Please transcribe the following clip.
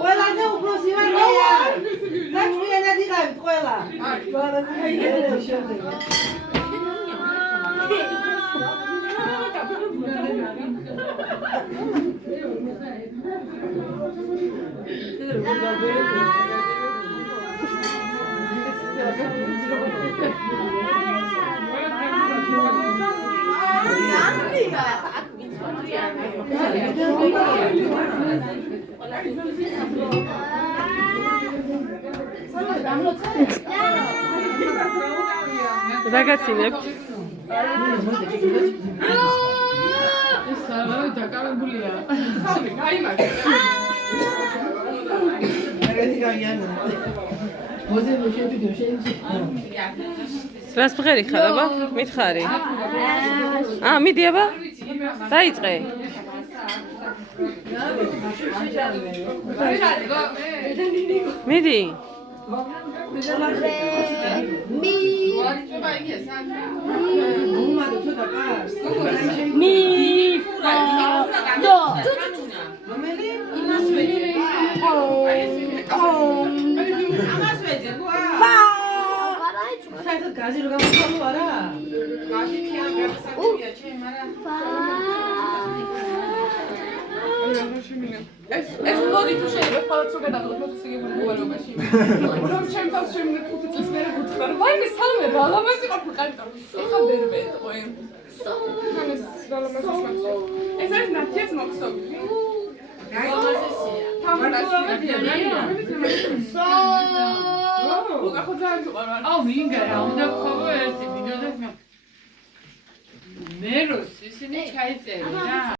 ყველაზე უფროსი ვარ მე. დაჭვიანად იყავით ყველა. Ragazzinep. დაკავებულია. ხალხი გაიმარჯვა. რას მღერი ხარ აბა? მითხარი. მიდი აბა. დაიწყე. მიდი. საერთოდ გაზი რო გამოსვალო არა? გაზი ქიან გასაგებია ჩემ, მაგრამ ეს ლოგი თუ შეიძლება ხოლმე რო გადაღლოთ სიგებულ მოვალობაში. რომ ჩემ თავს შემდგარ 5 წელს მერე ვუთხარ. ვაიმე სალმე რა ლამაზი ყოფილი კანტორი. ეხა ვერ მეტყვი. ხანეს რა ლამაზი მაქსო. ეს არის ნათიას მოქსოვი. ლამაზია. თამბასია. ლუკა ხო ძალიან უყარვარ. აუ ვინგარა უნდა გქონო ერთი ვიდეო და მე როს ისინი ჩაიწერე რა